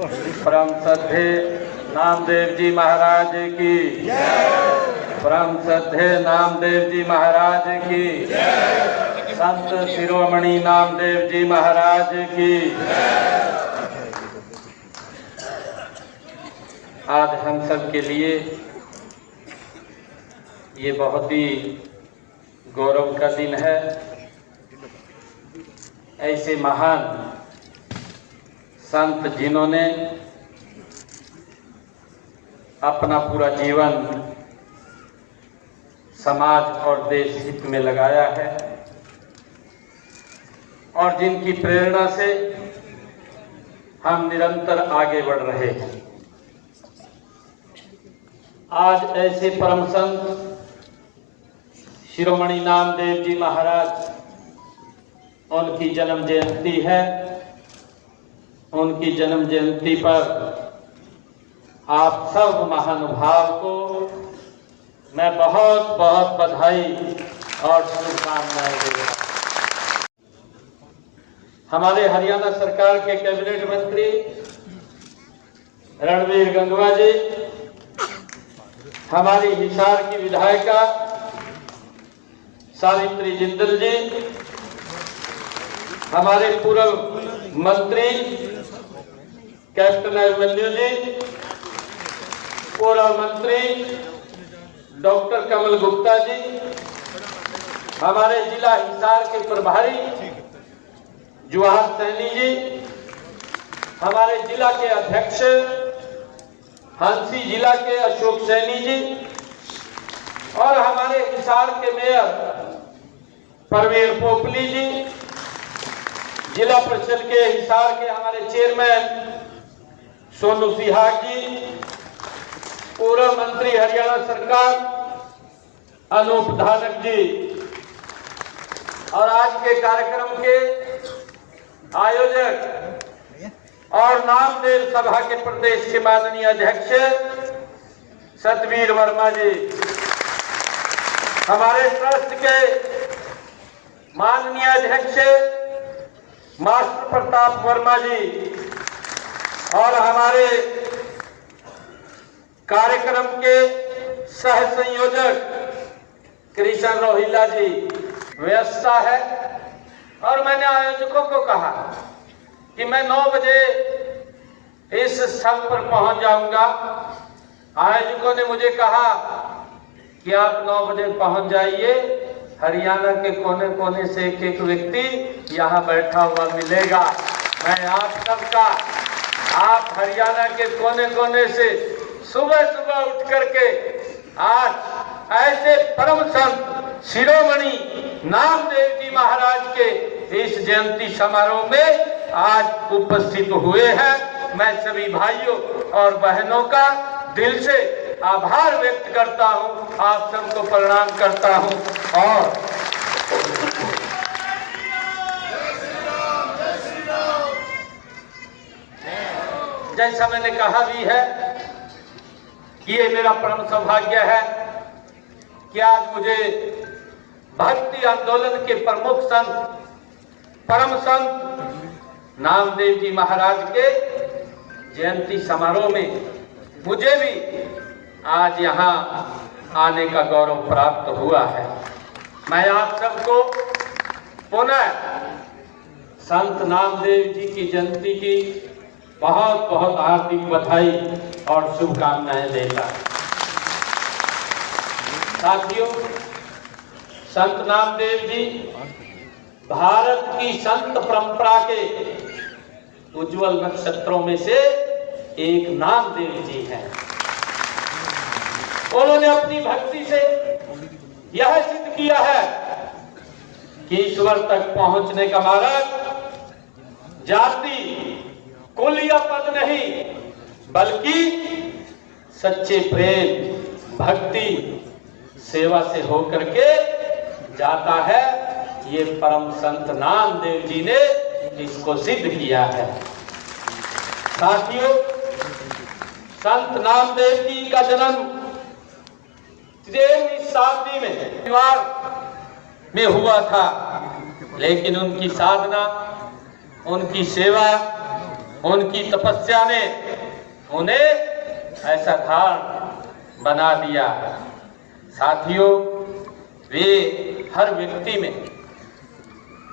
परम श्रद्धे नामदेव जी महाराज की, परम श्रद्धे नामदेव जी महाराज की, संत शिरोमणि नामदेव जी महाराज की। आज हम सब के लिए ये बहुत ही गौरव का दिन है। ऐसे महान संत जिन्होंने अपना पूरा जीवन समाज और देश हित में लगाया है और जिनकी प्रेरणा से हम निरंतर आगे बढ़ रहे हैं। आज ऐसे परम संत शिरोमणि नामदेव जी महाराज, उनकी जन्म जयंती है। उनकी जन्म जयंती पर आप सब महानुभाव को मैं बहुत बहुत बधाई और शुभकामनाएं देता हूं। हमारे हरियाणा सरकार के कैबिनेट मंत्री रणवीर गंगवा जी, हमारी हिसार की विधायिका सावित्री जिंदल जी, हमारे पूर्व मंत्री कैप्टन अभिमन्यु जी, पूर्व मंत्री डॉक्टर कमल गुप्ता जी, हमारे जिला हिसार के प्रभारी जवाहर सैनी जी, हमारे जिला के अध्यक्ष हंसी जिला के अशोक सैनी जी और हमारे हिसार के मेयर परवीर पोपली जी, जिला परिषद के हिसार के हमारे चेयरमैन सोनू सिहाग जी, पूर्व मंत्री हरियाणा सरकार अनूप धानक जी और आज के कार्यक्रम के आयोजक और नामदेव सभा के प्रदेश के माननीय अध्यक्ष सतवीर वर्मा जी, हमारे ट्रस्ट के माननीय अध्यक्ष मास्टर प्रताप वर्मा जी और हमारे कार्यक्रम के सह संयोजक कृष्ण रोहिला जी। व्यवस्था है और मैंने आयोजकों को कहा कि मैं 9 बजे इस स्थल पर पहुंच जाऊंगा। आयोजकों ने मुझे कहा कि आप 9 बजे पहुंच जाइए, हरियाणा के कोने कोने से एक एक व्यक्ति यहाँ बैठा हुआ मिलेगा। मैं आप सबका, आप हरियाणा के कोने कोने से सुबह सुबह उठ करके आज ऐसे परम संत शिरोमणि नामदेव जी महाराज के इस जयंती समारोह में आज उपस्थित हुए हैं। मैं सभी भाइयों और बहनों का दिल से आभार व्यक्त करता हूं, आप सबको प्रणाम करता हूं। और जैसा मैंने कहा भी है कि ये मेरा परम सौभाग्य है कि आज मुझे भक्ति आंदोलन के प्रमुख संत परम संत नामदेव जी महाराज के जयंती समारोह में मुझे भी आज यहाँ आने का गौरव प्राप्त हुआ है। मैं आप सबको पुनः संत नामदेव जी की जयंती की बहुत बहुत हार्दिक बधाई और शुभकामनाएं देता हूं। साथियों, संत नामदेव जी भारत की संत परंपरा के उज्जवल नक्षत्रों में से एक नामदेव जी हैं। उन्होंने अपनी भक्ति से यह सिद्ध किया है कि ईश्वर तक पहुंचने का मार्ग जाति, कुल या पद नहीं, बल्कि सच्चे प्रेम, भक्ति, सेवा से होकर के जाता है। ये परम संत नामदेव जी ने इसको सिद्ध किया है। साथियों, संत नामदेव जी का जन्म 13वीं शताब्दी में परिवार में हुआ था, लेकिन उनकी साधना, उनकी सेवा उनकी तपस्या ने उन्हें ऐसा धारण बना दिया। साथियों, वे हर व्यक्ति में,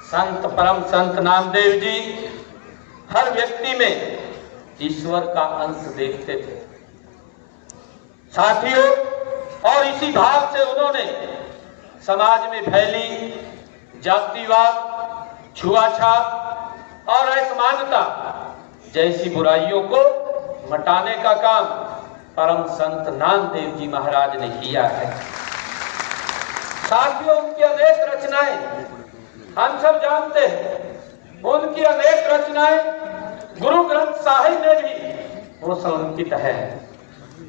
संत परम संत नामदेव जी हर व्यक्ति में ईश्वर का अंश देखते थे। साथियों, और इसी भाव से उन्होंने समाज में फैली जातिवाद, छुआछूत और असमानता जैसी बुराइयों को मिटाने का काम परम संत नामदेव जी महाराज ने किया है। साथियों, उनकी अनेक रचनाएं हम सब जानते हैं। उनकी अनेक रचनाएं गुरु ग्रंथ साहिब में भी वो संकलित है।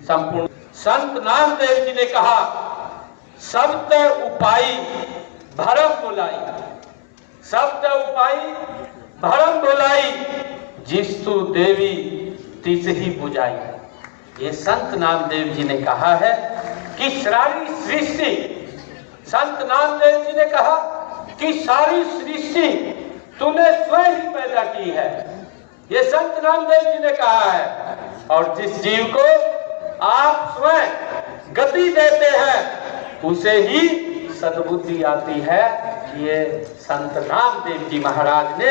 संपूर्ण संत नामदेव जी ने कहा, सब उपाई भरम बोलाई, सब उपाई भरम बोलाई, जिसतु देवी तिस ही बुझाई। ये संत नामदेव जी ने कहा है कि सारी सृष्टि, संत नामदेव जी ने कहा कि सारी सृष्टि तूने स्वयं ही पैदा की है। ये संत नामदेव जी ने कहा है। और जिस जीव को आप स्वयं गति देते हैं उसे ही सद्बुद्धि आती है। ये संत नामदेव जी महाराज ने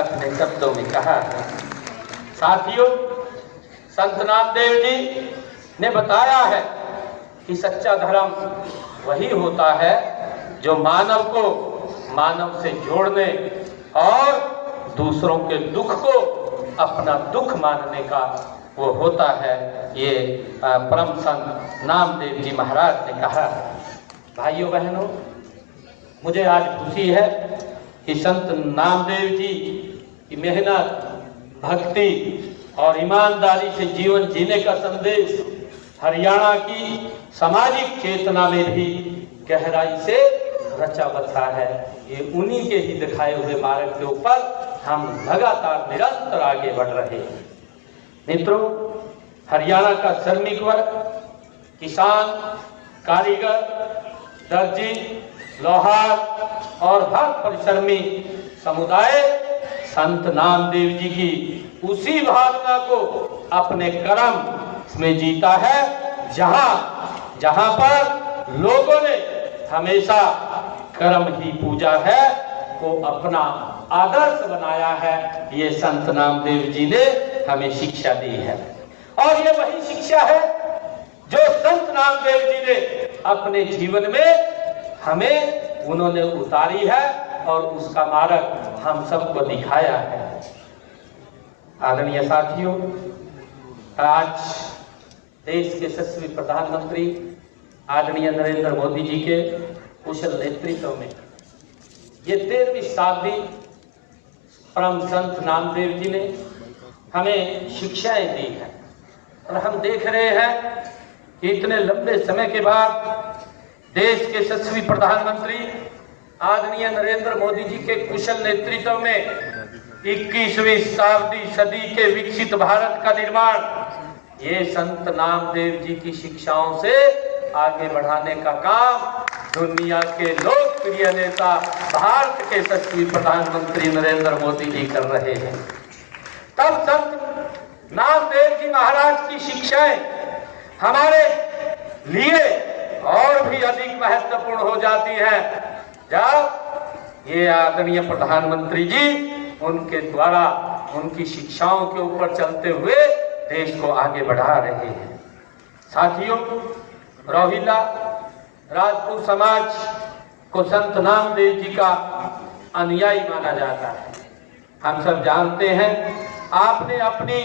अपने शब्दों में कहा है। साथियों, संत नामदेव जी ने बताया है कि सच्चा धर्म वही होता है जो मानव को मानव से जोड़ने और दूसरों के दुख को अपना दुख मानने का वो होता है। ये परम संत नामदेव जी महाराज ने कहा। भाइयों बहनों, मुझे आज खुशी है कि संत नामदेव जी की मेहनत, भक्ति और ईमानदारी से जीवन जीने का संदेश हरियाणा की सामाजिक चेतना में भी गहराई से रचा बसा है। ये उन्हीं के ही दिखाए हुए मार्ग के ऊपर हम लगातार निरंतर आगे बढ़ रहे हैं। मित्रों, हरियाणा का श्रमिक वर्ग, किसान, कारीगर, दर्जी, लोहार और हर परिश्रमी समुदाय संत नामदेव जी की उसी भावना को अपने कर्म में जीता है, जहां पर लोगों ने हमेशा कर्म ही पूजा है, को अपना आदर्श बनाया है। ये संत नामदेव जी ने हमें शिक्षा दी है। और ये वही शिक्षा है जो संत नामदेव जी ने अपने जीवन में हमें उन्होंने उतारी है और उसका मार्ग हम सबको दिखाया है। आदरणीय साथियों, आज देश के यशस्वी प्रधानमंत्री आदरणीय नरेंद्र मोदी जी के कुशल नेतृत्व में ये 13वीं शताब्दी परम संत नामदेव जी ने हमें शिक्षाएं दी है। और हम देख रहे हैं कि इतने लंबे समय के बाद देश के यशस्वी प्रधानमंत्री आदरणीय नरेंद्र मोदी जी के कुशल नेतृत्व में 21वीं शताब्दी सदी के विकसित भारत का निर्माण ये संत नामदेव जी की शिक्षाओं से आगे बढ़ाने का काम दुनिया के लोकप्रिय नेता भारत के यशस्वी प्रधानमंत्री नरेंद्र मोदी जी कर रहे हैं। तब संत नामदेव जी महाराज की शिक्षाएं हमारे लिए और भी अधिक महत्वपूर्ण हो जाती है जब ये आदरणीय प्रधानमंत्री जी उनके द्वारा उनकी शिक्षाओं के ऊपर चलते हुए देश को आगे बढ़ा रहे हैं। साथियों, रोहिल्ला राजपूत समाज को संत नामदेव जी का अनुयायी माना जाता है। हम सब जानते हैं, आपने अपनी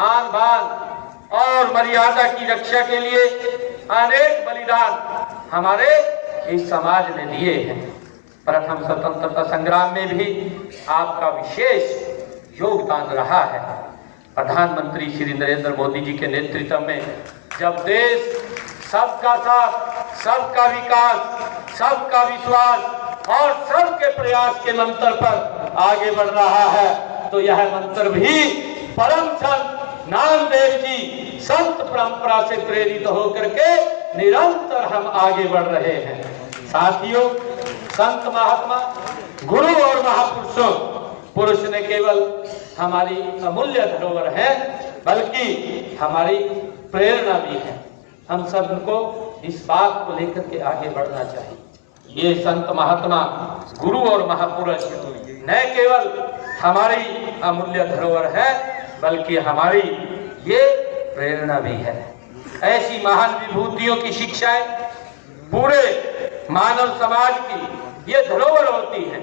आन बान और मर्यादा की रक्षा के लिए अनेक बलिदान हमारे इस समाज ने दिए हैं। प्रथम स्वतंत्रता संग्राम में भी आपका विशेष योगदान रहा है। प्रधानमंत्री श्री नरेंद्र मोदी जी के नेतृत्व में जब देश सबका साथ, सबका विकास, सबका विश्वास और सबके प्रयास के मंत्र पर आगे बढ़ रहा है, तो यह मंत्र भी परम संत नामदेव जी संत परंपरा से प्रेरित होकर के निरंतर हम आगे बढ़ रहे हैं। साथियों, संत महात्मा, गुरु और महापुरुषों, पुरुष ने केवल हमारी अमूल्य धरोहर है, बल्कि हमारी प्रेरणा भी है। हम सबको इस बात को लेकर के आगे बढ़ना चाहिए। ये संत महात्मा, गुरु और महापुरुष न केवल हमारी अमूल्य धरोहर है, बल्कि हमारी ये प्रेरणा भी है। ऐसी महान विभूतियों की शिक्षाएं पूरे मानव समाज की ये धरोहर होती है।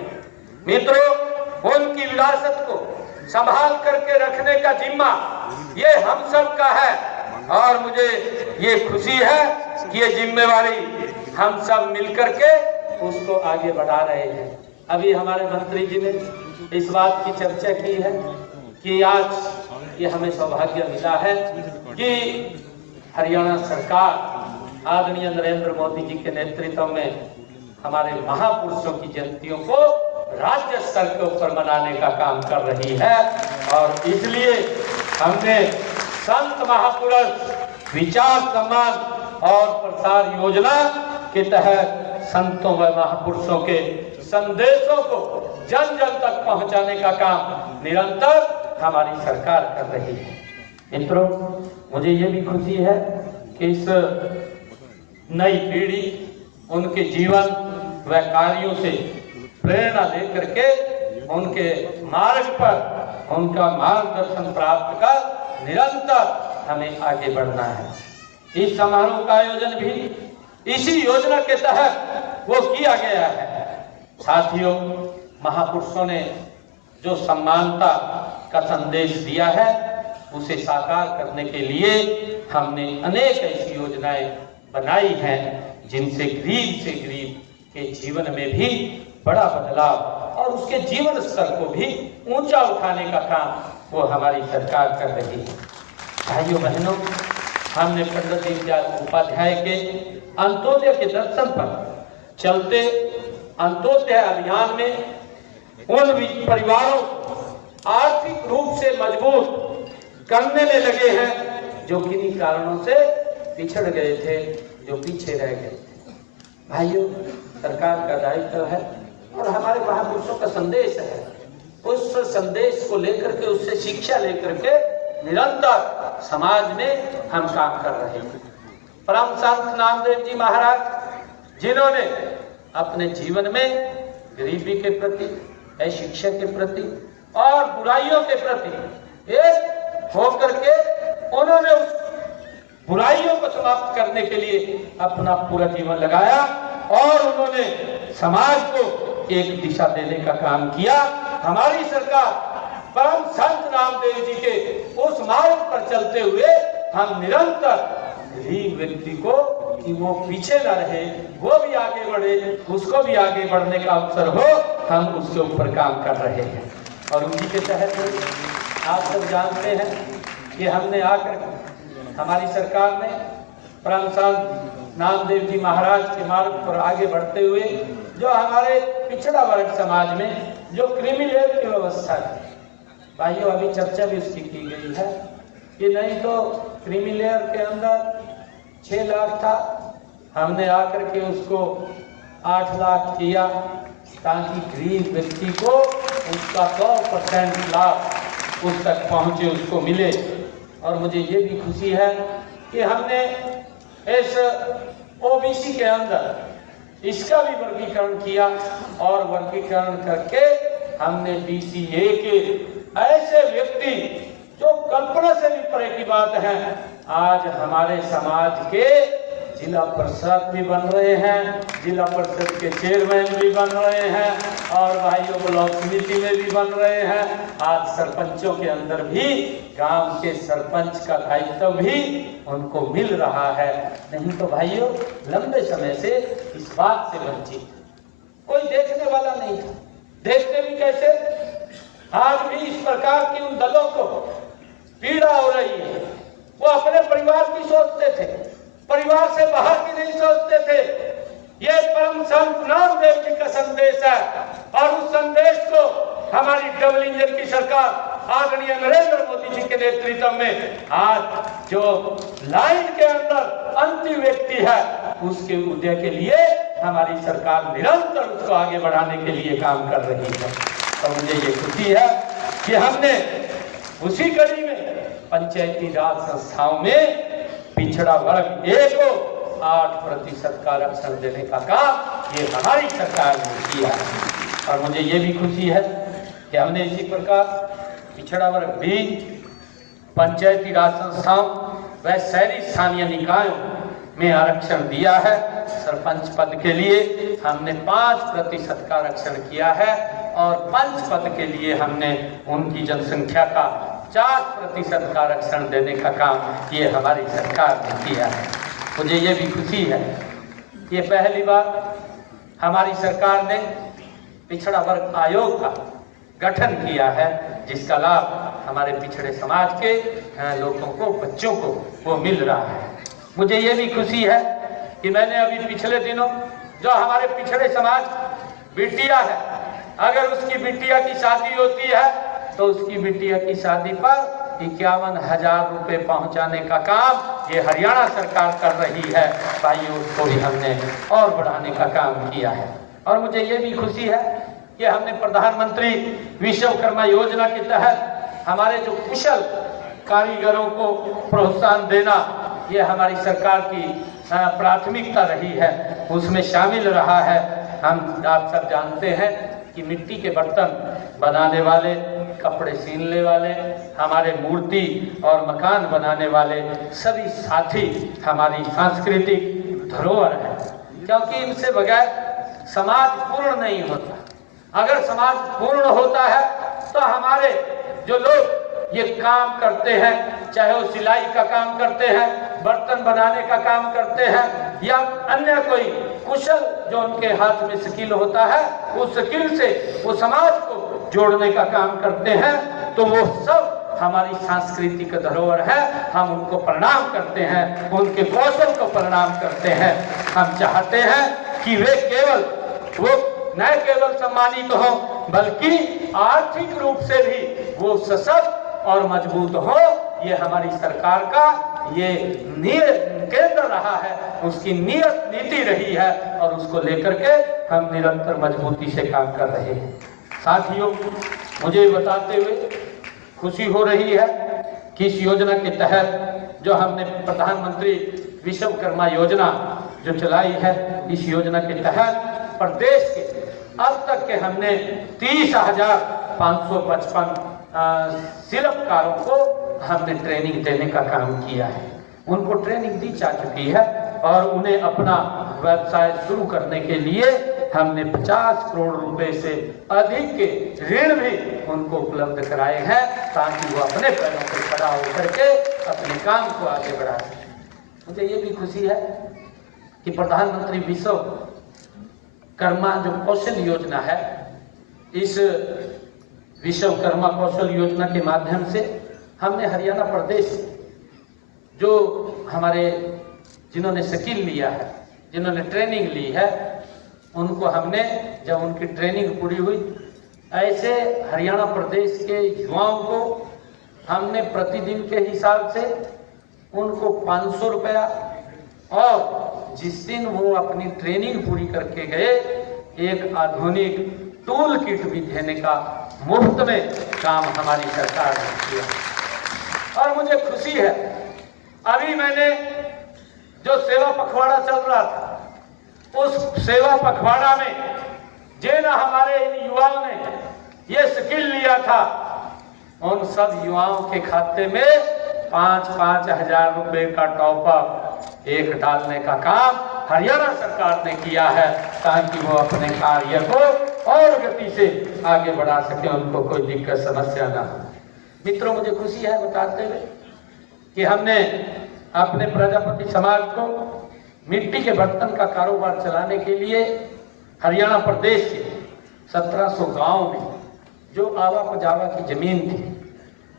मित्रों, उनकी विरासत को संभाल करके रखने का जिम्मा ये हम सब का है, और मुझे ये खुशी है कि ये जिम्मेवारी हम सब मिलकर के उसको आगे बढ़ा रहे हैं। अभी हमारे मंत्री जी ने इस बात की चर्चा की है कि आज ये हमें सौभाग्य मिला है कि हरियाणा सरकार आदरणीय नरेंद्र मोदी जी के नेतृत्व में हमारे महापुरुषों की जयंतियों को राज्य स्तर के ऊपर मनाने का काम कर रही है। और इसलिए हमने संत महापुरुष विचार सम्मान और प्रसार योजना के तहत संतों व महापुरुषों के संदेशों को जन जन तक पहुंचाने का काम निरंतर हमारी सरकार कर रही है। मित्रों, मुझे ये भी खुशी है कि इस नई पीढ़ी उनके जीवन व कार्यों से प्रेरणा लेकर के उनके मार्ग पर उनका मार्गदर्शन प्राप्त कर निरंतर हमें आगे बढ़ना है। इस समारोह का आयोजन भी इसी योजना के तहत वो किया गया है। साथियों, महापुरुषों ने जो समानता का संदेश दिया है उसे साकार करने के लिए हमने अनेक ऐसी योजनाएं बनाई हैं जिनसे गरीब से गरीब के जीवन में भी बड़ा बदलाव और उसके जीवन स्तर को भी ऊंचा उठाने का काम वो हमारी सरकार कर रही है। भाइयों बहनों, हमने पंडित दीनदयाल उपाध्याय के अंत्योदय के दर्शन पर चलते अंत्योदय अभियान में उन परिवारों को आर्थिक रूप से मजबूत करने में लगे हैं जो किन्हीं कारणों से पिछड़ गए थे, जो पीछे रह गए थे। भाइयों, सरकार का दायित्व है और हमारे महापुरुषों का संदेश है, उस संदेश को लेकर के, उससे शिक्षा लेकर के निरंतर समाज में हम काम कर रहे हैं। परम संत नामदेव जी महाराज, जिन्होंने अपने जीवन में गरीबी के प्रति, अशिक्षा के प्रति और बुराइयों के प्रति एक होकर के उन्होंने उस बुराइयों को समाप्त करने के लिए अपना पूरा जीवन लगाया और उन्होंने समाज को एक दिशा देने का काम किया। हमारी सरकार परम संत नामदेव जी के उस मार्ग पर चलते हुए हम निरंतर गरीब व्यक्ति को कि वो पीछे न रहे, वो भी आगे बढ़े, उसको भी आगे बढ़ने का अवसर हो, हम उसके ऊपर काम कर रहे हैं। और उसी के तहत आप सब जानते हैं कि हमने आकर हमारी सरकार ने परम संत नामदेव जी महाराज के मार्ग पर आगे बढ़ते हुए जो हमारे पिछड़ा वर्ग समाज में जो क्रीमी लेयर की व्यवस्था है, भाइयों अभी चर्चा भी उसकी की गई है कि नहीं तो क्रीमी लेयर के अंदर 6 लाख था, हमने आकर के उसको 8 लाख किया ताकि गरीब व्यक्ति को उसका 100% लाभ उस तक पहुंचे, उसको मिले। और मुझे ये भी खुशी है कि हमने इस ओबीसी के अंदर इसका भी वर्गीकरण किया और वर्गीकरण करके हमने BCA के ऐसे व्यक्ति जो कल्पना से भी परे की बात है, आज हमारे समाज के जिला परिषद भी बन रहे हैं, जिला परिषद के चेयरमैन भी बन रहे हैं और भाइयों ब्लॉक समिति में भी बन रहे हैं। आज सरपंचों के अंदर भी गांव के सरपंच का दायित्व भी उनको मिल रहा है। नहीं तो भाइयों लंबे समय से इस बात से वंचित कोई देखने वाला नहीं था। देखते भी कैसे, आज भी इस प्रकार की उन दलों को पीड़ा हो रही है। वो अपने परिवार की सोचते थे, परिवार से बाहर की नहीं सोचते थे। ये परम संत नामदेव जी का संदेश है और उस संदेश को हमारी डबल इंजन की सरकार आदरणीय नरेंद्र मोदी जी के नेतृत्व में आज जो लाइन के अंदर अंतिम व्यक्ति है उसके उदय के लिए हमारी सरकार निरंतर उसको आगे बढ़ाने के लिए काम कर रही है। और मुझे ये खुशी है कि हमने उसी कड़ी में पंचायती राज संस्थाओं में पिछड़ा वर्ग ए को 8% का आरक्षण देने का काम ये हमारी सरकार ने किया है। और मुझे ये भी खुशी है कि हमने इसी प्रकार पिछड़ा वर्ग भी पंचायती राज संस्थाओं व शहरी स्थानीय निकायों में आरक्षण दिया है। सरपंच पद के लिए हमने 5% का आरक्षण किया है और पंच पद के लिए हमने उनकी जनसंख्या का 4% का आरक्षण देने का काम ये हमारी सरकार ने किया है। मुझे ये भी खुशी है कि ये पहली बार हमारी सरकार ने पिछड़ा वर्ग आयोग का गठन किया है, जिसका लाभ हमारे पिछड़े समाज के लोगों को, बच्चों को वो मिल रहा है। मुझे ये भी खुशी है कि मैंने अभी पिछले दिनों जो हमारे पिछड़े समाज बिटिया है, अगर उसकी बिटिया की शादी होती है तो उसकी बिटिया की शादी पर 51,000 रुपये पहुंचाने का काम ये हरियाणा सरकार कर रही है। भाइयों, उसको भी हमने और बढ़ाने का काम किया है। और मुझे ये भी खुशी है कि हमने प्रधानमंत्री विश्वकर्मा योजना के तहत हमारे जो कुशल कारीगरों को प्रोत्साहन देना ये हमारी सरकार की प्राथमिकता रही है, उसमें शामिल रहा है। हम आप सब जानते हैं कि मिट्टी के बर्तन बनाने वाले, कपड़े सीलने वाले, हमारे मूर्ति और मकान बनाने वाले सभी साथी हमारी सांस्कृतिक धरोहर है, क्योंकि इनसे बगैर समाज पूर्ण नहीं होता। अगर समाज पूर्ण होता है तो हमारे जो लोग ये काम करते हैं, चाहे वो सिलाई का काम करते हैं, बर्तन बनाने का काम करते हैं या अन्य कोई कुशल जो उनके हाथ में स्किल होता है, उस स्किल से वो समाज को जोड़ने का काम करते हैं, तो वो सब हमारी सांस्कृतिक धरोहर है। हम उनको प्रणाम करते हैं, उनके कौशल को प्रणाम करते हैं। हम चाहते हैं कि वे केवल वो न केवल सम्मानित हो बल्कि आर्थिक रूप से भी वो सशक्त और मजबूत हो। ये हमारी सरकार का ये केंद्र रहा है, उसकी नियत नीति रही है और उसको लेकर के हम निरंतर मजबूती से काम कर रहे हैं। साथियों, मुझे बताते हुए खुशी हो रही है कि इस योजना के तहत जो हमने प्रधानमंत्री विश्वकर्मा योजना जो चलाई है, इस योजना के तहत प्रदेश के अब तक के हमने 30,555 शिल्पकारों को हमने ट्रेनिंग देने का काम किया है। उनको ट्रेनिंग दी जा चुकी है और उन्हें अपना व्यवसाय शुरू करने के लिए हमने 50 करोड़ रुपए से अधिक के ऋण भी उनको उपलब्ध कराए हैं, ताकि वो अपने पैरों पर खड़ा होकर के अपने काम को आगे बढ़ा सकें। मुझे ये भी खुशी है कि प्रधानमंत्री विश्वकर्मा जो कौशल योजना है, इस विश्वकर्मा कौशल योजना के माध्यम से हमने हरियाणा प्रदेश जो हमारे जिन्होंने स्किल लिया है, जिन्होंने ट्रेनिंग ली है, उनको हमने जब उनकी ट्रेनिंग पूरी हुई, ऐसे हरियाणा प्रदेश के युवाओं को हमने प्रतिदिन के हिसाब से उनको 500 रुपया और जिस दिन वो अपनी ट्रेनिंग पूरी करके गए एक आधुनिक टूल किट भी देने का मुफ्त में काम हमारी सरकार ने किया। और मुझे खुशी है, अभी मैंने जो सेवा पखवाड़ा चल रहा था, उस सेवा पखवाड़ा में जिन हमारे इन युवाओं ने ये स्किल लिया था, उन सब युवाओं के खाते में 5-5 हजार रुपए का टॉपअप एक डालने का काम हरियाणा सरकार ने किया है, ताकि वो अपने कार्य को और गति से आगे बढ़ा सके, उनको कोई दिक्कत समस्या ना हो। मित्रों, मुझे खुशी है बताते हुए कि हमने अपने प्रजापति समाज को मिट्टी के बर्तन का कारोबार चलाने के लिए हरियाणा प्रदेश के 1700 गांव में जो आवा पजावा की जमीन थी,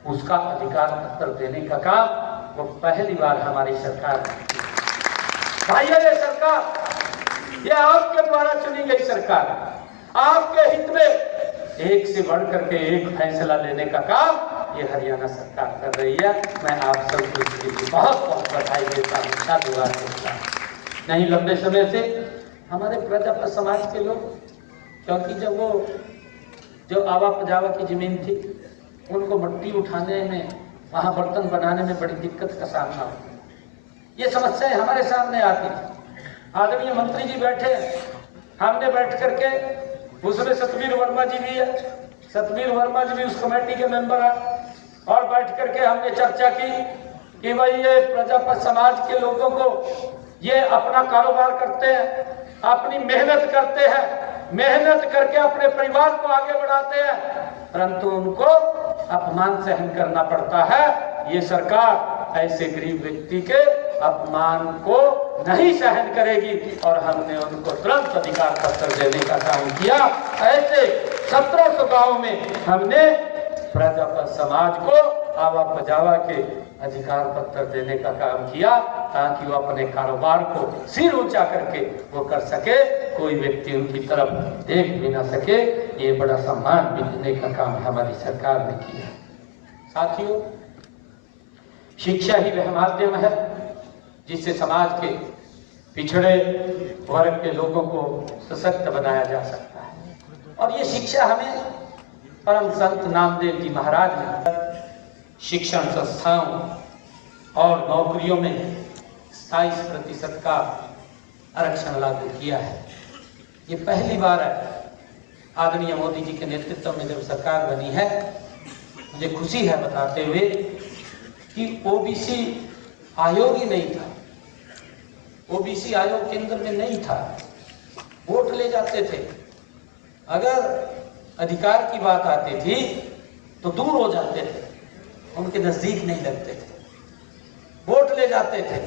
उसका अधिकार पत्र देने का काम वो पहली बार हमारी सरकार ने किया। भाइयों, ये सरकार, ये आपके द्वारा चुनी गई सरकार, आपके हित में एक से बढ़ करके एक फैसला लेने का काम ये हरियाणा सरकार कर रही है। मैं आप सबको इसके लिए बहुत बहुत बधाई देता हूँ, साधुवाद देता हूँ। नहीं लंबे समय से हमारे प्रजापति समाज के लोग, क्योंकि जब वो जो आवा पजावा की जमीन थी उनको मिट्टी उठाने में, वहाँ बर्तन बनाने में बड़ी दिक्कत का सामना होता है। ये समस्याएं हमारे सामने आती हैं। आदरणीय मंत्री जी बैठे, हमने बैठ करके, उसमें सतबीर वर्मा जी भी है, सतबीर वर्मा जी भी उस कमेटी के मेंबर है, और बैठ करके हमने चर्चा की कि भाई ये प्रजापत समाज के लोगों को, ये अपना कारोबार करते हैं, अपनी मेहनत करते हैं, मेहनत करके अपने परिवार को आगे बढ़ाते हैं, परंतु उनको अपमान सहन करना पड़ता है। ये सरकार ऐसे गरीब व्यक्ति के अपमान को नहीं सहन करेगी और हमने उनको तुरंत अधिकार पत्र देने का काम किया। ऐसे 1700 गांव में हमने प्रजापत समाज को आवा पजावा के अधिकार पत्र देने का काम किया, ताकि वो अपने कारोबार को सिर ऊंचा करके वो कर सके, कोई व्यक्ति उनकी तरफ देख भी ना सके। ये बड़ा सम्मान भी देने का काम हमारी सरकार ने किया। साथियों, शिक्षा ही वह माध्यम है जिससे समाज के पिछड़े वर्ग के लोगों को सशक्त बनाया जा सकता है। और ये शिक्षा हमें परम संत नामदेव जी महाराज ने शिक्षण संस्थाओं और नौकरियों में 27% का आरक्षण लागू किया है। ये पहली बार है आदरणीय मोदी जी के नेतृत्व में जब सरकार बनी है। मुझे खुशी है बताते हुए कि ओबीसी आयोग ही नहीं था, ओबीसी आयोग केंद्र में नहीं था। वोट ले जाते थे, अगर अधिकार की बात आती थी तो दूर हो जाते थे, उनके नजदीक नहीं लगते थे, वोट ले जाते थे,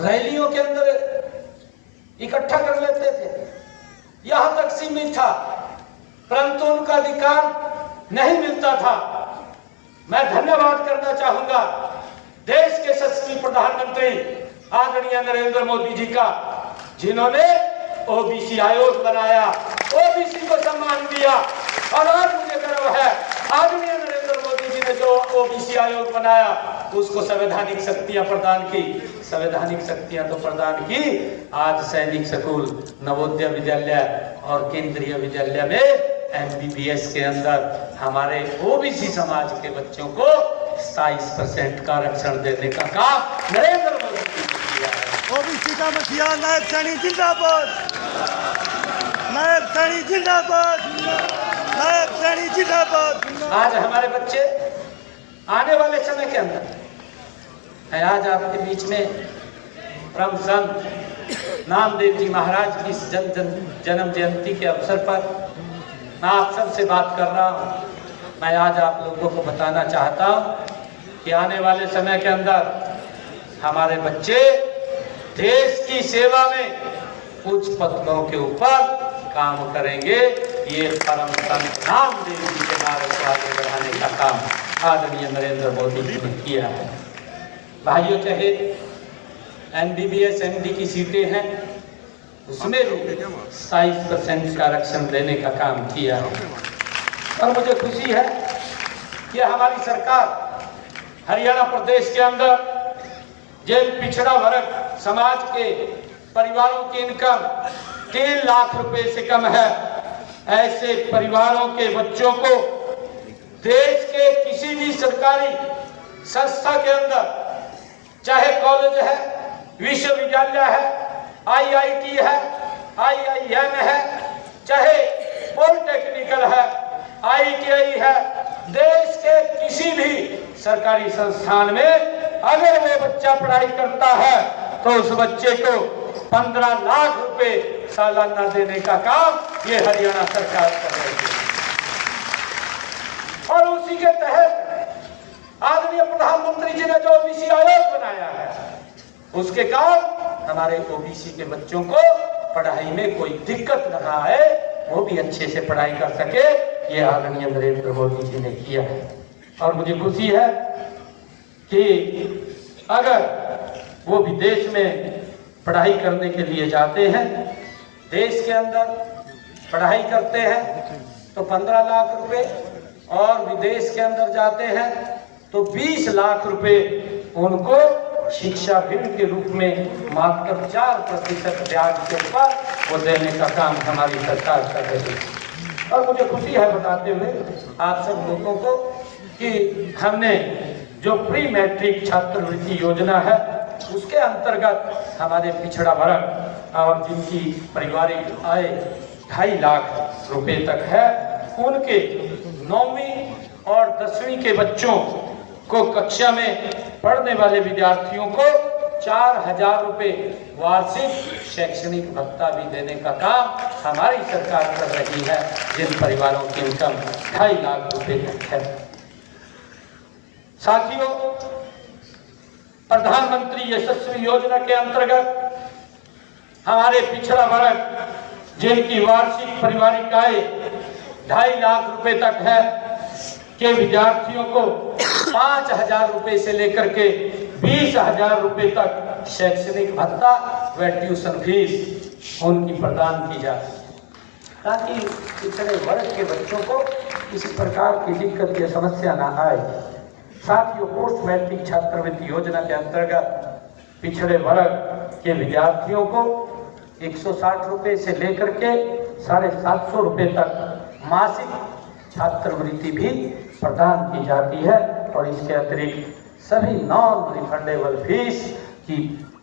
रैलियों के अंदर इकट्ठा कर लेते थे, यहां तक सीमित था, परंतु उनका अधिकार नहीं मिलता था। मैं धन्यवाद करना चाहूंगा देश के यशस्वी प्रधानमंत्री आदरणीय नरेंद्र मोदी जी का, जिन्होंने ओबीसी आयोग बनाया, ओबीसी को सम्मान दिया। और आज मुझे गर्व है आदरणीय नरेंद्र मोदी जी ने जो ओबीसी आयोग बनाया उसको संवैधानिक शक्तियां प्रदान की। संवैधानिक शक्तियां तो प्रदान की, आज सैनिक स्कूल, नवोदय विद्यालय और केंद्रीय विद्यालय में MBBS के अंदर हमारे ओबीसी समाज के बच्चों को 27% का आरक्षण देने का काम नरेंद्र मोदी जी ने किया है। ओबीसी का मुखिया नायब सैनी जिंदाबाद, नायब सैनी जिंदाबाद, नायब सैनी जिंदाबाद। आज हमारे बच्चे आने वाले समय के अंदर, मैं आज आपके बीच में परम संत नामदेव जी महाराज की जन्म जयंती के अवसर पर मैं आप सबसे बात कर रहा हूँ। मैं आज आप लोगों को बताना चाहता हूँ कि आने वाले समय के अंदर हमारे बच्चे देश की सेवा में उच्च पदों के ऊपर काम करेंगे। ये परम संत नामदेव जी के नारे को आगे बढ़ाने का काम आदरणीय नरेंद्र मोदी जी ने किया है। भाइयों, चाहे MBBS MD की सीटें हैं, उसमें भी 27% का आरक्षण देने का काम किया है। और मुझे खुशी है कि हमारी सरकार हरियाणा प्रदेश के अंदर जिन पिछड़ा वर्ग समाज के परिवारों की इनकम 3 लाख रुपए से कम है, ऐसे परिवारों के बच्चों को देश के किसी भी सरकारी संस्था के अंदर, चाहे कॉलेज है, विश्वविद्यालय है, IIT है, IIM है, चाहे पॉलिटेक्निकल है, ITI है, देश के किसी भी सरकारी संस्थान में अगर वो बच्चा पढ़ाई करता है तो उस बच्चे को 15 लाख रुपए सालाना देने का काम ये हरियाणा सरकार कर रही है। और उसी के तहत आदरणीय प्रधानमंत्री जी ने जो ओबीसी आयोग बनाया है, उसके कारण हमारे ओबीसी के बच्चों को पढ़ाई में कोई दिक्कत न आए, वो भी अच्छे से पढ़ाई कर सके, ये आदरणीय नरेंद्र मोदी जी ने किया है। और मुझे खुशी है कि अगर वो विदेश में पढ़ाई करने के लिए जाते हैं, देश के अंदर पढ़ाई करते हैं तो 15 लाख रुपए, और विदेश के अंदर जाते हैं तो 20 लाख रुपए उनको शिक्षा ऋण के रूप में मात्र 4% ब्याज के ऊपर वो देने का काम हमारी सरकार कर रही है। और मुझे खुशी है बताते हुए आप सब लोगों को कि हमने जो प्री मैट्रिक छात्रवृत्ति योजना है उसके अंतर्गत हमारे पिछड़ा वर्ग और जिनकी पारिवारिक आय 2.5 लाख रुपए तक है उनके 9वीं और 10वीं के बच्चों को कक्षा में पढ़ने वाले विद्यार्थियों को 4,000 रुपए वार्षिक शैक्षणिक भत्ता भी देने का काम हमारी सरकार कर रही है जिन परिवारों की इनकम 2.5 लाख रुपए तक है। साथियों, प्रधानमंत्री यशस्वी योजना के अंतर्गत हमारे पिछड़ा वर्ग जिनकी वार्षिक पारिवारिक आय 2.5 लाख रुपए तक है के विद्यार्थियों को 5,000 रुपए से लेकर के 20,000 रुपए तक शैक्षणिक भत्ता व ट्यूशन फीस उनकी प्रदान की जाए ताकि पिछड़े वर्ग के बच्चों को किसी प्रकार की दिक्कत या समस्या ना आए। साथियों, पोस्ट मैट्रिक छात्रवृत्ति योजना के अंतर्गत पिछड़े वर्ग के विद्यार्थियों को 160 रुपए से लेकर के 750 रुपए तक मासिक छात्रवृत्ति भी प्रदान की जाती है और इसके अतिरिक्त सभी नॉन रिफंडेबल फीस की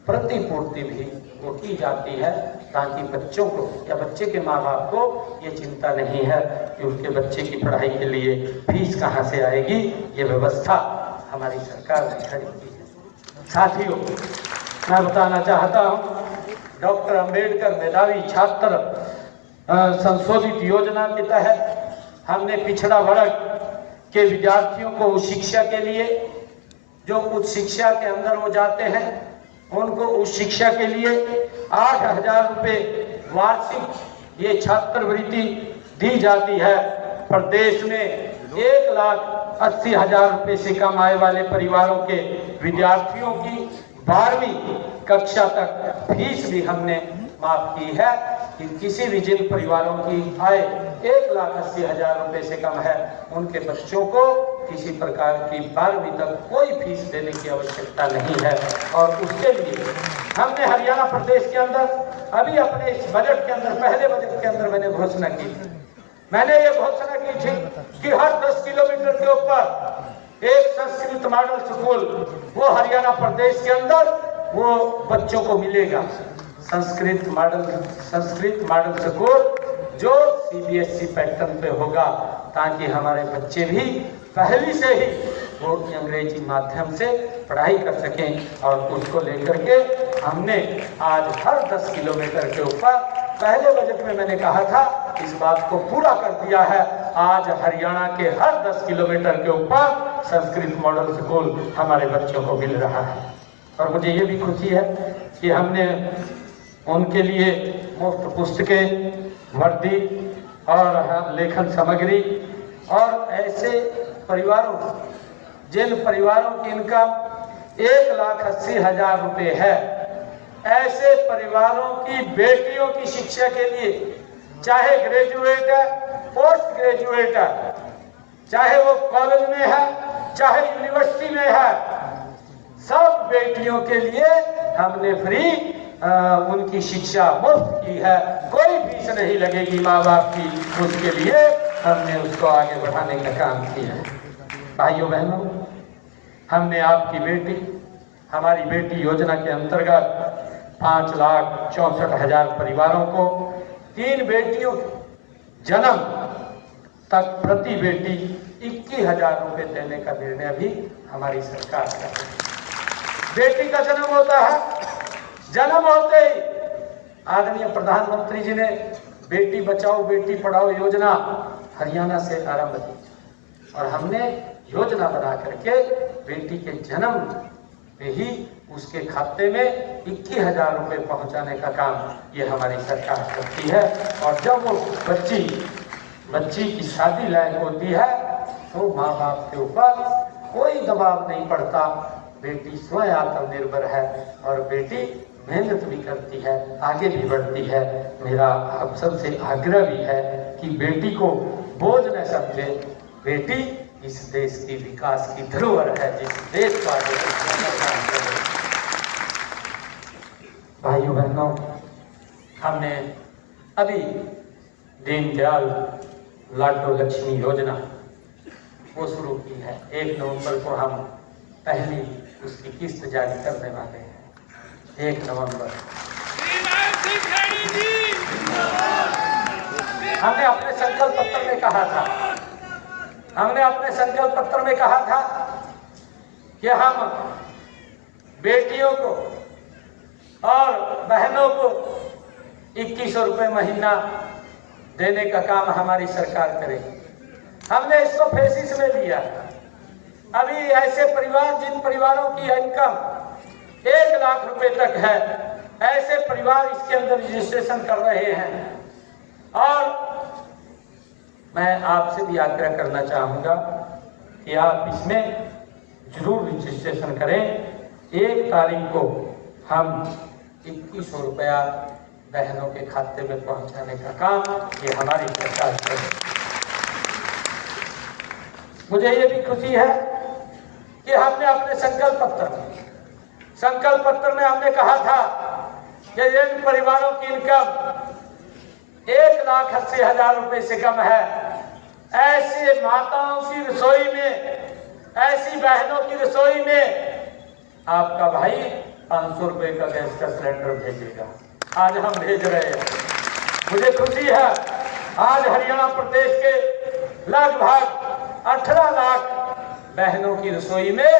प्रतिपूर्ति भी वो की जाती है ताकि बच्चों को या बच्चे के माँ बाप को ये चिंता नहीं है कि उसके बच्चे की पढ़ाई के लिए फीस कहाँ से आएगी। ये व्यवस्था हमारी सरकार ने खड़ी की है। साथियों, मैं बताना चाहता हूँ डॉक्टर अंबेडकर मेधावी छात्र संशोधित योजना के तहत हमने पिछड़ा वर्ग के विद्यार्थियों को उस शिक्षा के लिए जो उच्च शिक्षा के अंदर वो जाते हैं उनको उस शिक्षा के लिए 8,000 रुपए वार्षिक ये छात्रवृत्ति दी जाती है। प्रदेश में 1,80,000 रुपए से कम आय वाले परिवारों के विद्यार्थियों की 12वीं कक्षा तक फीस भी हमने माफ की है कि किसी भी जिन परिवारों की आय 1,80,000 रुपए से कम है उनके बच्चों को किसी प्रकार की 12वीं तक कोई फीस देने की आवश्यकता नहीं है। और उसके लिए हमने हरियाणा प्रदेश के अंदर अभी अपने इस बजट के अंदर पहले बजट के अंदर मैंने घोषणा की थी। मैंने ये घोषणा की थी कि हर 10 किलोमीटर के ऊपर एक संस्कृत मॉडल स्कूल वो हरियाणा प्रदेश के अंदर वो बच्चों को मिलेगा। संस्कृत मॉडल स्कूल जो CBSE पैटर्न पे होगा ताकि हमारे बच्चे भी पहली से ही वो अंग्रेजी माध्यम से पढ़ाई कर सकें। और उसको लेकर के हमने आज हर 10 किलोमीटर के ऊपर पहले बजट में मैंने कहा था इस बात को पूरा कर दिया है। आज हरियाणा के हर 10 किलोमीटर के ऊपर संस्कृत मॉडल स्कूल हमारे बच्चों को मिल रहा है। और मुझे ये भी खुशी है कि हमने उनके लिए मुफ्त पुस्तकें, वर्दी और लेखन सामग्री और ऐसे परिवारों जिन परिवारों की इनकम 1,80,000 रुपए है ऐसे परिवारों की बेटियों की शिक्षा के लिए चाहे ग्रेजुएट है, पोस्ट ग्रेजुएट है, चाहे वो कॉलेज में है, चाहे यूनिवर्सिटी में है, सब बेटियों के लिए हमने फ्री उनकी शिक्षा मुफ्त की है। कोई फीस नहीं लगेगी माँ बाप की, उसके लिए हमने उसको आगे बढ़ाने का काम किया है। भाइयों बहनों, हमने आपकी बेटी हमारी बेटी योजना के अंतर्गत 5,64,000 परिवारों को 3 बेटियों जन्म तक प्रति बेटी 21,000 रुपए देने का निर्णय भी हमारी सरकार का है। बेटी का जन्म होता है, जन्म होते ही आदरणीय प्रधानमंत्री जी ने बेटी बचाओ बेटी पढ़ाओ योजना हरियाणा से आरंभ की और हमने योजना बना करके बेटी के जन्म पे ही उसके खाते में 21,000 रुपए पहुंचाने का काम ये हमारी सरकार करती है। और जब वो बच्ची की शादी लायक होती है तो माँ बाप के ऊपर कोई दबाव नहीं पड़ता। बेटी स्वयं आत्मनिर्भर है और बेटी मेहनत भी करती है, आगे भी बढ़ती है। मेरा आप सबसे आग्रह भी है कि बेटी को बोझ न समझे। बेटी इस देश की विकास की धरोहर है, जिस देश को आगे बढ़ाने का काम करे। भाइयों बहनों, हमने अभी दीनदयाल लाडो लक्ष्मी योजना वो शुरू की है। 1 नवंबर को हम पहली उसकी किस्त जारी करने वाले हैं। 1 नवंबर हमने अपने संकल्प पत्र में कहा था, कि हम बेटियों को और बहनों को 2100 रुपये महीना देने का काम हमारी सरकार करेगी। हमने इसको फेसिस में लिया। अभी ऐसे परिवार, जिन परिवारों की इनकम 1 लाख रुपए तक है, ऐसे परिवार इसके अंदर रजिस्ट्रेशन कर रहे हैं। और मैं आपसे भी आग्रह करना चाहूंगा कि आप इसमें जरूर रजिस्ट्रेशन करें। 1 तारीख को हम 2100 रुपया बहनों के खाते में पहुंचाने का काम ये हमारी सरकार करेगी। मुझे ये भी खुशी है कि हमने अपने संकल्प पत्र में हमने कहा था कि जिन परिवारों की इनकम 1,80,000 रुपए से कम है, ऐसे माताओं की रसोई में, ऐसी बहनों की रसोई में आपका भाई 500 रुपए का गैस का सिलेंडर भेजेगा। आज हम भेज रहे हैं। मुझे खुशी है, आज हरियाणा प्रदेश के लगभग 18 लाख बहनों की रसोई में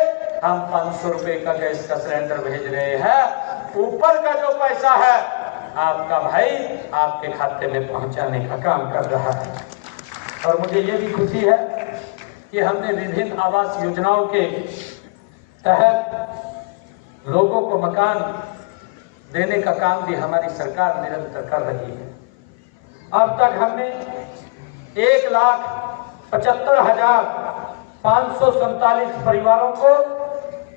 हम 500 रुपए का गैस का सिलेंडर भेज रहे हैं। ऊपर का जो पैसा है आपका भाई आपके खाते में पहुंचाने का काम कर रहा है। और मुझे ये भी खुशी है कि हमने विभिन्न आवास योजनाओं के तहत लोगों को मकान देने का काम भी हमारी सरकार निरंतर कर रही है। अब तक हमने 1,75,547 परिवारों को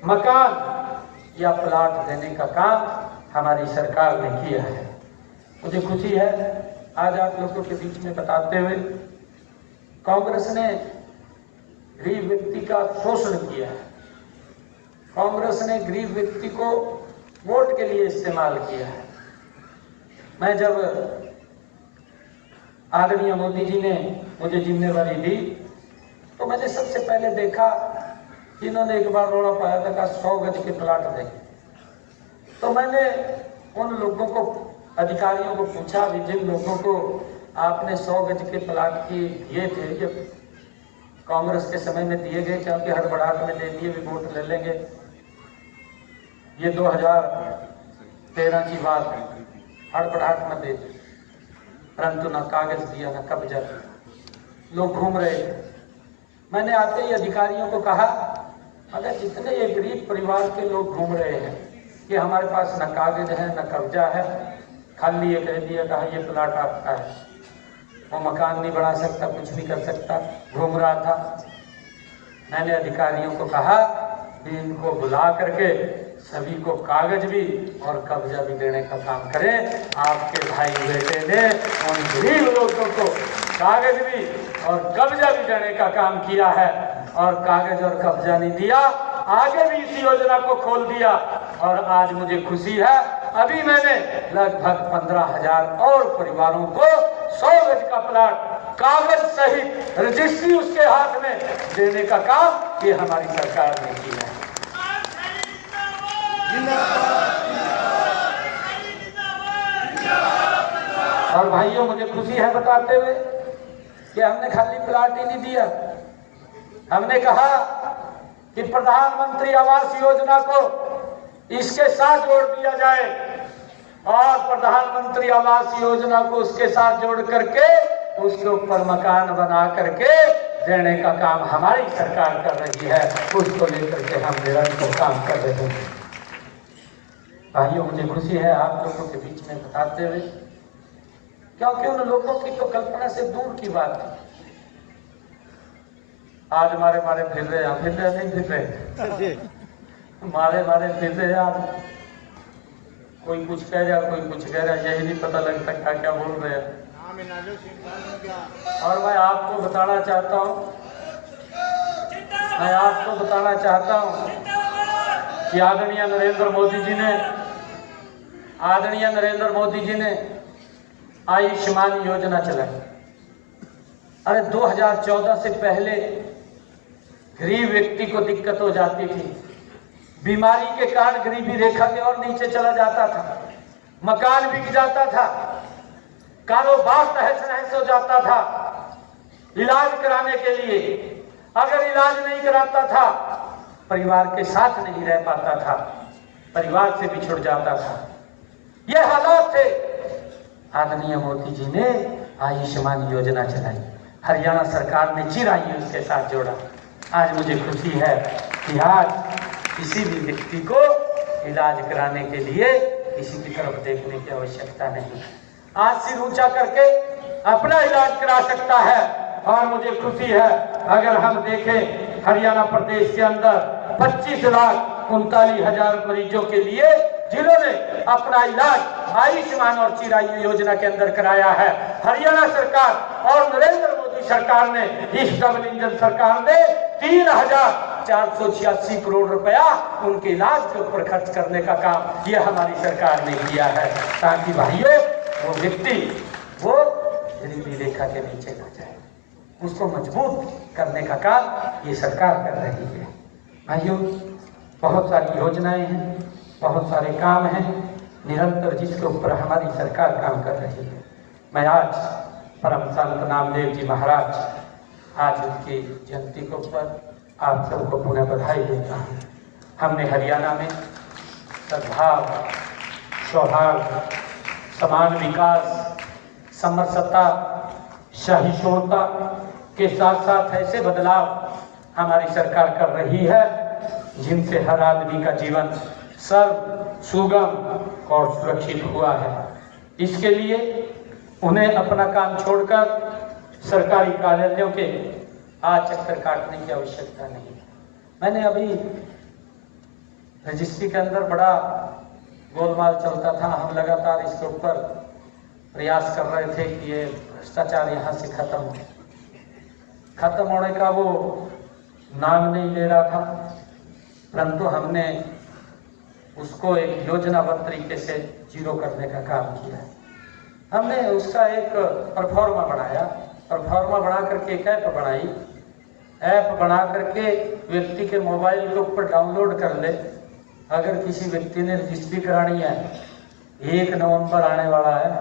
मकान या प्लाट देने का काम हमारी सरकार ने किया है। मुझे खुशी है आज आप लोगों के बीच में बताते हुए, कांग्रेस ने गरीब व्यक्ति का शोषण किया है। कांग्रेस ने गरीब व्यक्ति को वोट के लिए इस्तेमाल किया है। मैं जब आदरणीय मोदी जी ने मुझे जिम्मेवारी दी तो मैंने सबसे पहले देखा कि इन्होंने एक बार रोड़ा पाया था 100 गज के प्लाट दे। तो मैंने उन लोगों को, अधिकारियों को पूछा कि जिन लोगों को आपने 100 गज के प्लाट की दिए थे, जब कांग्रेस के समय में दिए गए, क्योंकि हड़बड़ाहट में दे दिए, भी वोट ले लेंगे। ये 2013 की बात है, हड़बड़ाहट में दे दी, परंतु ना कागज दिया ना कब्जा दिया, लोग घूम रहे थे। मैंने आते ही अधिकारियों को कहा, अगर जितने ये गरीब परिवार के लोग घूम रहे हैं कि हमारे पास न कागज है न कब्जा है, खाली ये कह दिया कहा ये प्लाट आपका है, वो मकान नहीं बना सकता, कुछ नहीं कर सकता, घूम रहा था। मैंने अधिकारियों को कहा कि इनको बुला करके सभी को कागज भी और कब्जा भी देने का काम करें। आपके भाई बेटे ने उन गरीब लोगों को कागज भी और कब्जा भी देने का काम किया है, और कागज और कब्जा नहीं दिया, आगे भी इस योजना को खोल दिया। और आज मुझे खुशी है, अभी मैंने लगभग 15,000 और परिवारों को 100 गज का प्लाट कागज सहित रजिस्ट्री उसके हाथ में देने का काम ये हमारी सरकार ने किया है। और भाइयों, मुझे खुशी है बताते हुए कि हमने खाली प्लाट ही नहीं दिया, हमने कहा कि प्रधानमंत्री आवास योजना को इसके साथ जोड़ दिया जाए, और प्रधानमंत्री आवास योजना को उसके साथ जोड़ करके उसके ऊपर मकान बना करके देने का काम हमारी सरकार कर रही है। उसको लेकर के हम निरंतर काम कर रहे हैं। भाइयों, मुझे खुशी है आप लोगों के बीच में बताते हुए, क्योंकि उन लोगों की तो कल्पना से दूर की बात है। आज मारे फिर रहे हैं, फिर रहे नहीं फिर रहे, मारे फिर रहे हैं। कोई कुछ कह रहा, कोई कुछ कह रहा, यही नहीं पता लग सकता क्या बोल रहे हैं। और मैं आपको बताना चाहता हूँ कि आदरणीय नरेंद्र मोदी जी ने आयुष्मान योजना चलाई। अरे 2014 से पहले गरीब व्यक्ति को दिक्कत हो जाती थी, बीमारी के कारण गरीबी रेखा के और नीचे चला जाता था, मकान बिक जाता था, कारोबार तहस नहस हो जाता था। इलाज कराने के लिए अगर इलाज नहीं कराता था, परिवार के साथ नहीं रह पाता था, परिवार से बिछुड़ जाता था। ये हालात थे। आदरणीय मोदी जी ने आयुष्मान योजना चलाई, हरियाणा सरकार ने चिरायु उसके साथ जोड़ा। आज मुझे खुशी है कि आज किसी भी व्यक्ति को इलाज कराने के लिए किसी की तरफ देखने की आवश्यकता नहीं, आज सिर ऊंचा करके अपना इलाज करा सकता है। और मुझे खुशी है, अगर हम देखें हरियाणा प्रदेश के अंदर 25,39,000 मरीजों के लिए जिन्होंने अपना इलाज आयुष्मान और चिरायु योजना के अंदर कराया है। हरियाणा सरकार और नरेंद्र मोदी सरकार ने, इस डबल इंजन सरकार ने 3,486 करोड़ रुपया उनके इलाज के ऊपर खर्च करने का काम ये हमारी सरकार ने किया है, ताकि भाइयों वो व्यक्ति वो गरीबी रेखा के नीचे न जाए, उसको मजबूत करने का काम ये सरकार कर रही है। भाइयों, बहुत सारी योजनाएं हैं, बहुत सारे काम हैं निरंतर, जिसके ऊपर हमारी सरकार काम कर रही है। मैं आज परम संत नामदेव जी महाराज, आज उनकी जयंती के ऊपर आप सबको पुनः बधाई देता हूँ। हमने हरियाणा में सद्भाव, सौहार्द, समान विकास, समरसता, सहिष्णुता के साथ साथ ऐसे बदलाव हमारी सरकार कर रही है जिनसे हर आदमी का जीवन सर्व सुगम और सुरक्षित हुआ है। इसके लिए उन्हें अपना काम छोड़कर सरकारी कार्यालयों के आज चक्कर काटने की आवश्यकता नहीं। मैंने अभी रजिस्ट्री के अंदर बड़ा गोलमाल चलता था, हम लगातार इसके ऊपर प्रयास कर रहे थे कि ये भ्रष्टाचार यहाँ से खत्म होने का वो नाम नहीं ले रहा था, परंतु हमने उसको एक योजनाबद्ध तरीके से जीरो करने का काम किया। हमने उसका एक परफॉर्मा बनाया, परफॉर्मा बना करके एक ऐप बनाई, ऐप बना करके व्यक्ति के मोबाइल के ऊपर डाउनलोड कर ले। अगर किसी व्यक्ति ने रजिस्ट्री करानी है, 1 नवंबर आने वाला है,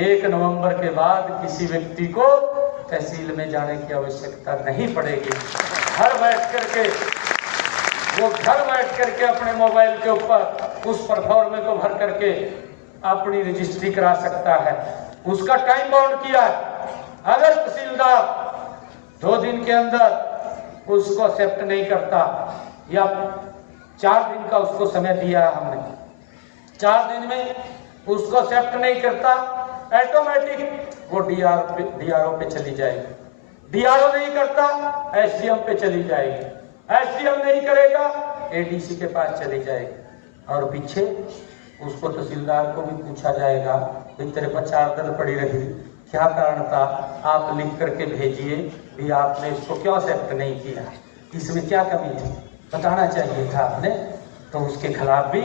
1 नवंबर के बाद किसी व्यक्ति को तहसील में जाने की आवश्यकता नहीं पड़ेगी। घर बैठ करके अपने मोबाइल के ऊपर उस परफॉर्मे को भर करके अपनी रजिस्ट्री करा सकता है। उसका टाइम बाउंड किया है, अगर तहसीलदार 2 दिन के अंदर उसको एक्सेप्ट नहीं करता या 4 दिन का उसको समय दिया है हमने, 4 दिन में उसको एक्सेप्ट नहीं करता, ऑटोमेटिक वो डीआरओ पे चली जाएगी, डीआरओ नहीं करता एसडीएम पे चली जाएगी, एसडीएम नहीं करेगा एडीसी के पास चली जाएगी, और पीछे उसको तहसीलदार को भी पूछा जाएगा कि तेरे पर 4 दिन पड़ी रही, क्या कारण था, आप लिख करके भेजिए भी आपने इसको क्यों एक्सेप्ट नहीं किया, इसमें क्या कमी थी, बताना चाहिए था आपने, तो उसके खिलाफ भी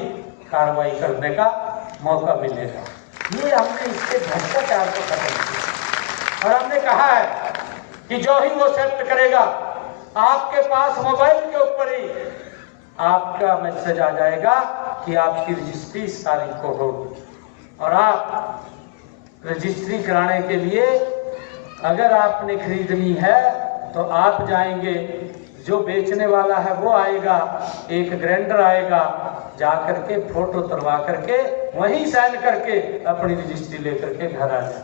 कार्रवाई करने का मौका मिलेगा। ये हमने इसके भ्रष्टाचार को खत्म किया और हमने कहा है कि जो ही वो एक्सेप्ट करेगा, आपके पास मोबाइल के ऊपर ही आपका मैसेज आ जाएगा कि आपकी रजिस्ट्री इस तारीख को होगी, और आप रजिस्ट्री कराने के लिए अगर आपने खरीदनी है तो आप जाएंगे, जो बेचने वाला है वो आएगा, एक ग्राइंडर आएगा, जा करके फोटो उतरवा करके वहीं साइन करके अपनी रजिस्ट्री लेकर के घर आ जाए।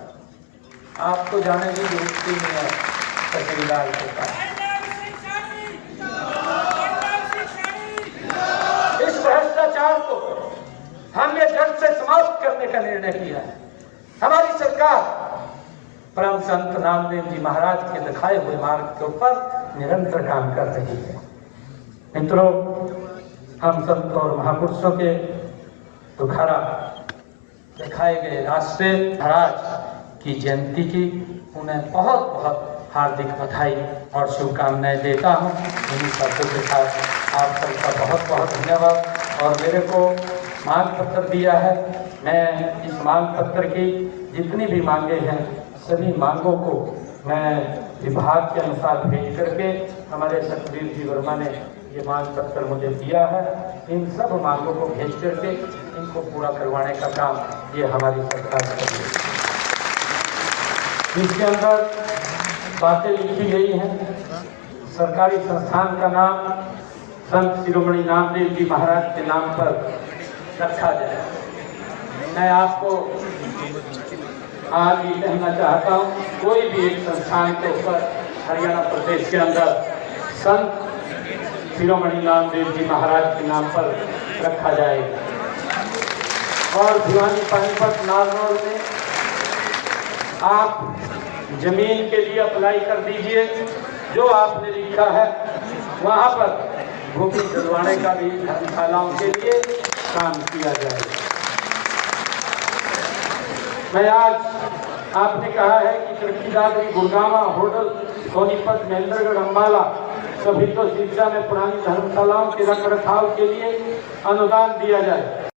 आपको जाने की जरूरत ही नहीं है तहसीलदार के पास। इस भ्रष्टाचार को हमने जड़ से समाप्त करने का निर्णय किया है। हमारी सरकार परम संत नामदेव जी महाराज के दिखाए हुए मार्ग के ऊपर निरंतर काम कर रही है। मित्रों, हम संत और महापुरुषों के द्वारा दिखाए गए रास्ते महाराज की जयंती की उन्हें बहुत बहुत हार्दिक बधाई और शुभकामनाएं देता हूं। इन्हीं शब्दों के साथ आप सबका बहुत बहुत धन्यवाद। और मेरे को मांग पत्र दिया है, मैं इस मांग पत्र की जितनी भी मांगे हैं सभी मांगों को मैं विभाग के अनुसार भेज करके हमारे सतवीर जी वर्मा ने ये मांग पत्र मुझे दिया है। इन सब मांगों को भेज करके इनको पूरा करवाने का काम ये हमारी सरकार कर रही है। इसके अंदर बातें लिखी गई हैं। सरकारी संस्थान का नाम संत शिरोमणि नामदेव जी महाराज के नाम पर रखा जाए। मैं आपको आज ये कहना चाहता हूँ, कोई भी एक संस्थान के ऊपर हरियाणा प्रदेश के अंदर संत शिरोमणि नामदेव जी महाराज के नाम पर रखा जाएगा। और भिवानी पानीपत नारनौल में आप जमीन के लिए अप्लाई कर दीजिए। जो आपने लिखा है वहाँ पर भूमि दिलवाने का भी धर्मशालाओं के लिए काम किया जाएगा। मैं आज आपने कहा है कि चरखीदादरी, गुड़गावा, होडल, सोनीपत, महेंद्रगढ़, अम्बाला सभी तो शिक्षा में पुरानी धर्मशालाओं के रख रखाव के लिए अनुदान दिया जाए।